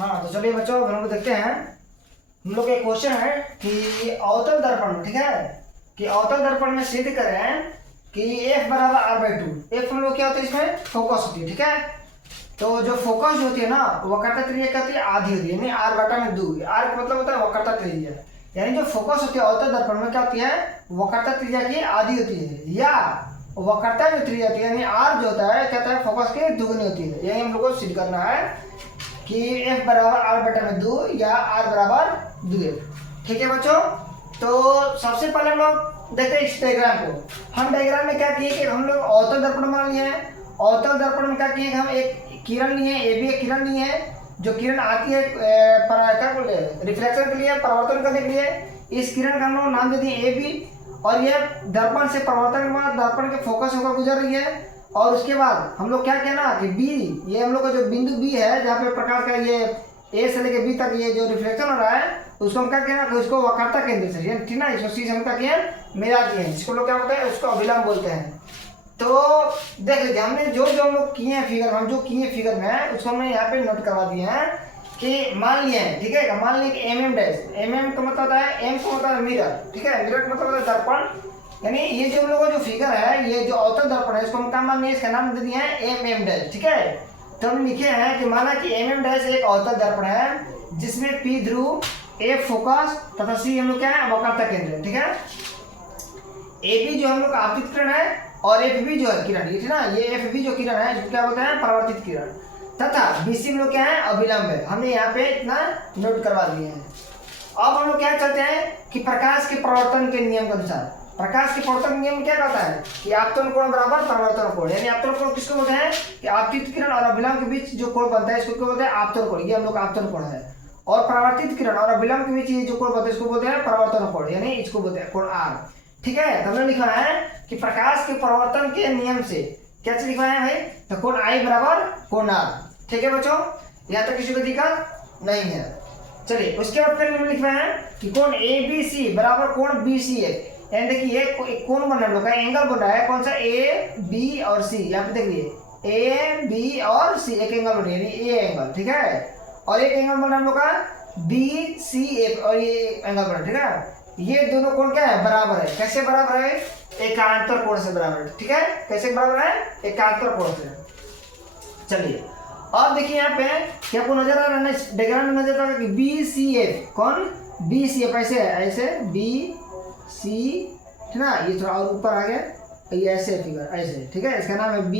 हाँ तो चलिए बच्चों हम लोग देखते हैं। हम लोग एक क्वेश्चन है कि अवतल दर्पण में, ठीक है, कि अवतल दर्पण में सिद्ध करें कि F बराबर R/2। F हम लोग क्या होता है, इसमें फोकस होती है, ठीक है। तो जो फोकस होती है ना वक्रता त्रिज्या क्या होती है, आधी होती है, यानी R/2। R का मतलब होता है वक्रता त्रिज्या, यानी जो फोकस होती है अवतल दर्पण में क्या होती है, वक्रता त्रिज्या की आधी होती है, या वक्रता जो त्रिज्या होती है यानी R जो होता है कहता है फोकस की दुगनी होती है। यही हम लोग को सिद्ध करना है कि F बराबर R/2 या R बराबर 2F। ठीक है बच्चों, तो सबसे पहले हम लोग देखते हैं इस डायग्राम को। हम डायग्राम में क्या किए कि हम लोग अवतल दर्पण बना लिए हैं। अवतल दर्पण में क्या किए कि हम एक किरण लिए हैं, AB एक किरण लिए हैं, जो किरण आती है क्या बोलते हैं, रिफ्लेक्शन के लिए, परावर्तन करने के लिए। इस किरण का हम लोग नाम दे दिए AB, और ये दर्पण से परावर्तन के बाद दर्पण के फोकस होकर गुजर रही है। और उसके बाद हम लोग क्या किया ना कि B, ये हम लोग का जो बिंदु B है जहाँ पे प्रकाश का ये A से लेकर B तक ये जो रिफ्लेक्शन हो रहा है उसको हम क्या किया ना, उसको वक्रता केंद्र से, ठीक ना, इसको C से हम क्या किए मिला दिए हैं, जिसको लोग क्या बोलते हैं, उसको अभिलंब बोलते हैं। तो देख लीजिए हमने जो जो हम लोग किए हैं फिगर, हम जो किए फिगर में उसको हमने यहाँ पे नोट करवा दिए हैं कि मान लिए हैं, ठीक है। मान लिए कि MM डैश, MM का मतलब होता है, M का मतलब है मिरर, ठीक है, मिरर का मतलब होता है दर्पण। यानी ये जो हम लोग का जो फिगर है, ये जो अवतल दर्पण है, इसको हम क्या मान लिए, इसका नाम दे दिए हैं MM डैश, ठीक है। तो हम लिखे हैं कि माना कि MM डैश एक अवतल दर्पण है जिसमें P ध्रुव, F फोकस तथा C हम लोग क्या है, वक्रता केंद्र है, ठीक है। AB जो हम लोग का आपतित किरण है और FB जो है किरण, ये ना, ये FB जो किरण है इसको क्या बोलते हैं, परावर्तित किरण, तथा BC हम लोग क्या है, अभिलंब है। हमने यहाँ पे इतना नोट करवा दिए हैं। अब हम लोग क्या करते हैं कि प्रकाश के परावर्तन के नियम के अनुसार, प्रकाश के परावर्तन नियम क्या कहता है कि आपतन कोण बराबर परावर्तन कोण, यानी आपतन कोण किसको बोलते हैं कि आपतित किरण और अभिलंब के बीच जो कोण बनता है इसको क्या बोलते हैं, आपतन कोण, ये हम लोग का आपतन कोण है। और परावर्तित किरण और अभिलंब के बीच ये जो कोण बनता है इसको बोलते हैं परावर्तन कोण, यानी इसको बोलते हैं कोण R, ठीक है। तो हमने लिखा है कि प्रकाश के परावर्तन के नियम से क्या चीज लिखा है भाई, तो कोण I बराबर कोण R, ठीक है बच्चों, यहाँ तक किसी को दिक्कत नहीं है। चलिए उसके बाद फिर हमने लिखा है कि कोण ABC बराबर कोण BCF, यानी देखिए एक कोण बन रहा है, एंगल बन रहा है, कौन सा, A B और C, यहाँ पे देखिए A B और C एक एंगल बन रही है, यानी A एंगल, ठीक है। और एक एंगल बन रहा है हम लोग का BCF, और ये एंगल बन रहा है, ठीक है। ये दोनों कोण क्या है, बराबर है। कैसे बराबर है, एकांतर कोण से बराबर है, ठीक है। कैसे बराबर है, एकांतर कोण से। चलिए अब देखिए यहाँ पे क्या आपको नजर आ रहा है, डायग्राम में नजर आ रहा है कि BCF, कौन, BCF ऐसे है, ऐसे BC, ठीक ना, ये थोड़ा और ऊपर आ गया, ये ऐसे फिगर ऐसे, ठीक है। इसका नाम है B,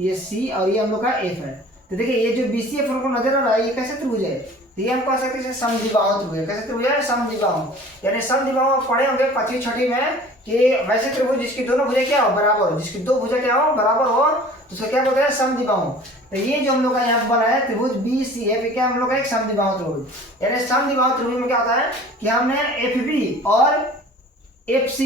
ये C और ये हम लोग का F है। तो देखिए ये जो BCF हमको नजर आ रहा है ये कैसे त्रिभुज है, तो ये हम कह सकते हैं समद्विबाहु त्रिभुज है। कैसे त्रिभुज है, समद्विबाहु, यानी समद्विबाहु पढ़े होंगे 5वीं 6वीं में कि वैसे त्रिभुज जिसकी दोनों भुजा क्या हो, बराबर हो, जिसकी दो भुजा क्या हो, बराबर हो, तो उसको क्या बोलते हैं, समद्विबाहु। तो ये जो हम लोग का यहाँ बना है त्रिभुज BCF, क्या हम लोग का एक समद्विबाहु त्रिभुज, यानी समद्विबाहु त्रिभुज में क्या होता है कि हमने FB और FC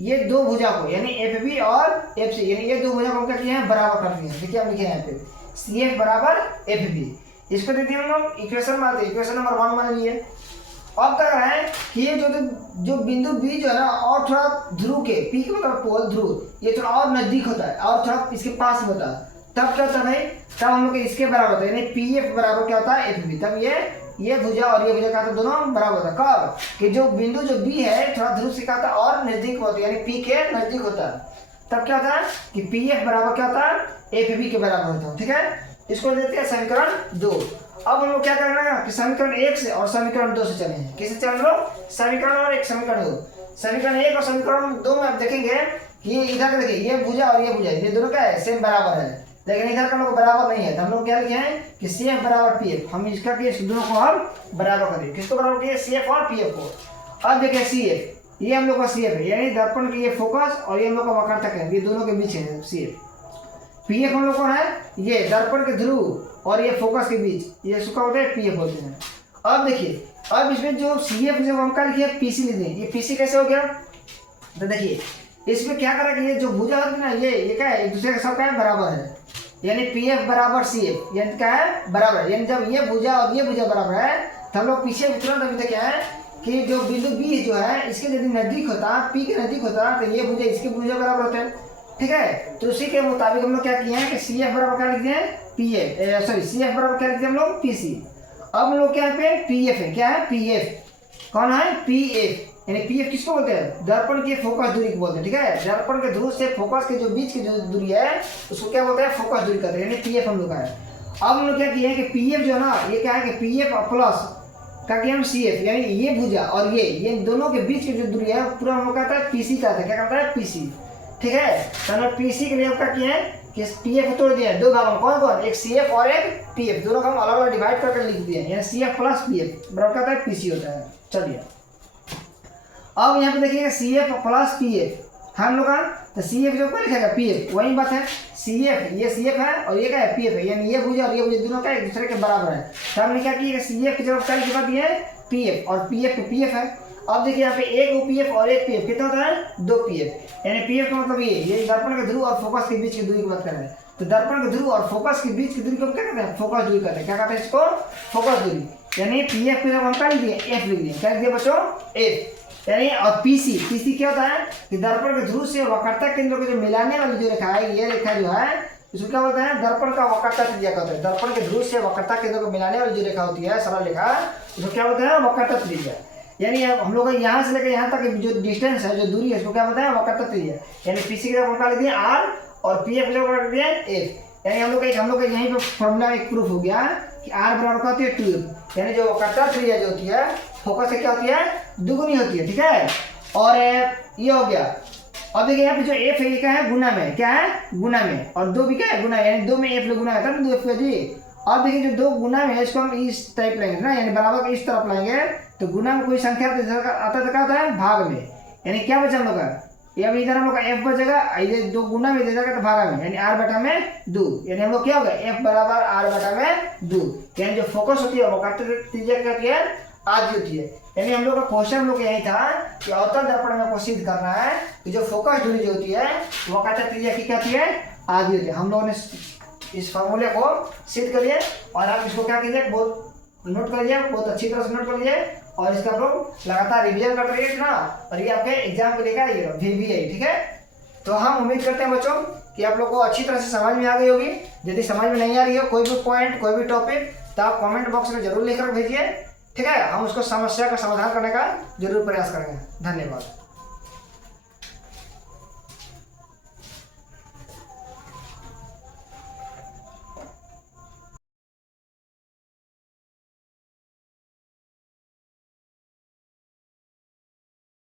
ये दो भुजा को, यानी FB और FC यानी ये दो भुजा को हम क्या किए हैं, बराबर कर दिए हैं। देखिए हम लिखे हैं यहाँ पे CF बराबर FB, इसको देते हैं हम लोग इक्वेशन मारते हैं, इक्वेशन नंबर 1 मान लिए। अब क्या कर रहा है कि ये जो बिंदु B जो है ना, और थोड़ा ध्रुव के, P के मतलब पोल ध्रुव, ये थोड़ा और नजदीक होता है और थोड़ा इसके पास में होता है, तब क्या होता है भाई, तब हम लोग इसके बराबर होता है, यानी PF बराबर क्या होता है, FB। तब ये भुजा और ये भुजा का तो दोनों बराबर होता है। कब, कि जो बिंदु जो B है थोड़ा ध्रुव से क्या होता है और नजदीक होता है, यानी P के नजदीक होता है, तब क्या होता है कि PF बराबर क्या होता है, FB के बराबर होता है, ठीक है। इसको देते हैं समीकरण 2। अब हम लोग क्या करना है कि समीकरण 1 से और समीकरण 2 से चलेंगे। किससे चल रहे हो, समीकरण और एक समीकरण 2। समीकरण 1 और समीकरण 2 में आप देखेंगे कि इधर देखिए ये भुजा और ये भुजा, ये दोनों क्या है, सेम बराबर है, लेकिन इधर का लोग बराबर नहीं है। तो हम लोग क्या लिखे हैं कि CF बराबर PF, हम इसका दोनों को हम बराबर करें। किसको बराबर किए, CF और PF को। अब देखिए CF, ये हम लोग का CF है, यानी दर्पण की ये फोकस और ये हम लोग का वक्रता केंद्र, ये दोनों के बीच है CF। PF हम लोग को है ये दर्पण के ध्रुव और ये फोकस के बीच, ये इसको बोलते हैं PF बोलते हैं। अब देखिए अब इसमें जो CF जो हम क्या लिखे PC लिखे, ये PC कैसे हो गया, तो देखिए इसमें क्या करा कि ये जो भुजा होती है ना, ये क्या है, एक दूसरे के सब क्या है, बराबर है, यानी PF बराबर CF, यानी क्या है, बराबर। यानी जब ये भुजा और ये भुजा बराबर है तो हम लोग पीछे तुरंत अभी देखे हैं कि जो बिंदु B जो है इसके यदि नजदीक होता, P के नजदीक होता, तो ये भुजा इसके भुजा बराबर होते हैं, ठीक है। तो उसी के मुताबिक हम लोग क्या किए हैं कि CF बराबर क्या लिख दिए हैं, CF बराबर क्या लिख दिए हम लोग, PC। अब हम लोग क्या पे पीएफ है, क्या है पीएफ, कौन है पीएफ, यानी पीएफ किसको बोलते हैं, दर्पण की फोकस दूरी को बोलते हैं, ठीक है। दर्पण के ध्रुव से फोकस के जो बीच की जो दूरी है उसको क्या बोलते हैं, फोकस दूरी कहते हैं, यानी पीएफ हम लोग का है। अब हम लोग क्या किए हैं कि पीएफ जो है ना, ये क्या है कि पीएफ प्लस का कि हम सीएफ, यानी ये भुजा और ये दोनों के बीच की जो दूरी है पूरा हम लोग कहता है पीसी कहते हैं, क्या कहता है पीसी, ठीक है। तो हम पीसी के लिए क्या किए हैं कि पीएफ को तोड़ दिया दो भागों में, कौन कौन, एक सीएफ और एक पीएफ, दोनों को हम अलग अलग डिवाइड करके लिख दिए, यानी सीएफ प्लस पीएफ बराबर कहता है पीसी होता है। चलिए अब यहाँ पे देखिएगा सीएफ प्लस पीएफ हम लोग का, तो सीएफ जो ऊपर लिखेगा पीएफ, वही बात है, सीएफ ये सीएफ है और ये क्या है पीएफ है, यानी ये भुजा और ये भुजा दोनों का एक दूसरे के बराबर है। तो हमने क्या किया, सीएफ की जगह क्या लिखा दिया है पीएफ, और पीएफ को पीएफ है। अब देखिए यहाँ पे एक पीएफ और एक पीएफ कितना होता है, दो पीएफ, यानी पीएफ का मतलब ये दर्पण के ध्रुव और फोकस के बीच की दूरी की बात कर रहे हैं। तो दर्पण के ध्रुव और फोकस के बीच की दूरी को क्या कहते हैं, फोकस दूरी कहते हैं, क्या कहते हैं इसको, फोकस दूरी, यानी पीएफ को जब हम क्या लिख दिए, एफ लिख दिए, क्या लिख दिया बच्चों, एफ, यानी। और पीसी क्या होता है कि दर्पण के ध्रुव से वक्रता केंद्र को जो मिलाने वाली जो रेखा है, ये रेखा जो है इसको क्या बोलते हैं, दर्पण का वक्रता त्रिज्या कहते हैं। दर्पण के ध्रुव से वक्रता केंद्र को मिलाने वाली जो रेखा होती है, सरल रेखा, उसको क्या बोलते हैं, वक्रता त्रिज्या। यानी हम लोग यहाँ से लेकर यहाँ तक जो डिस्टेंस है, जो दूरी है, उसको क्या बोलते हैं, वक्रता त्रिज्या। यानी पीसी की जगह लिख दिया आर और पीएफ की जगह लिख दिया एफ। यानी हम लोग यहीं पे फॉर्मूला एक प्रूफ हो गया कि आर बराबर क्या होती है 2, यानी जो वक्रता त्रिज्या जो होती है फोकस से क्या होती है, दुगुनी होती है, ठीक है। और ये हो गया। अब देखिए यहाँ पे जो एफ है ये क्या है, गुना में, क्या है गुना में, और दो भी क्या है गुना, यानी दो में एफ ले गुना है, दो एफ जी। अब देखिए जो दो गुना में है इसको हम इस टाइप लेंगे ना, यानी बराबर इस तरफ लाएंगे, तो गुना में कोई संख्या आता तो क्या होता है भाग में, यानी क्या बचा हम लोग का, ये अब इधर हम लोग का एफ बचेगा, इधर दो गुना में दे देगा तो भागा में, यानी आर बटा में 2, यानी हम लोग क्या होगा एफ बराबर आर बटा में 2, यानी जो फोकस होती है वो त्रिज्या क्या होती है, आधी होती है। यानी हम लोग का क्वेश्चन हम लोग यही था कि अवतल दर्पण में आपको सिद्ध करना है कि जो फोकस दूरी जो होती है वो कहता है त्रिज्या की क्या होती है, आधी होती है। हम लोगों ने इस फार्मूले को सिद्ध कर लिया और आप इसको क्या कीजिए, बहुत नोट कर लिया, बहुत अच्छी तरह से नोट कर लिया, और इसका आप लोग लगातार रिविजन करते रहिए ना, और ये आपके एग्जाम को लेकर आइएगा VBI, ठीक है। तो हम उम्मीद करते हैं बच्चों कि आप लोग को अच्छी तरह से समझ में आ गई होगी। यदि समझ में नहीं आ रही हो कोई भी पॉइंट, कोई भी टॉपिक, तो आप कमेंट बॉक्स में जरूर लिखकर भेजिए, ठीक है। हम उसको समस्या का समाधान करने का जरूर प्रयास करेंगे। धन्यवाद।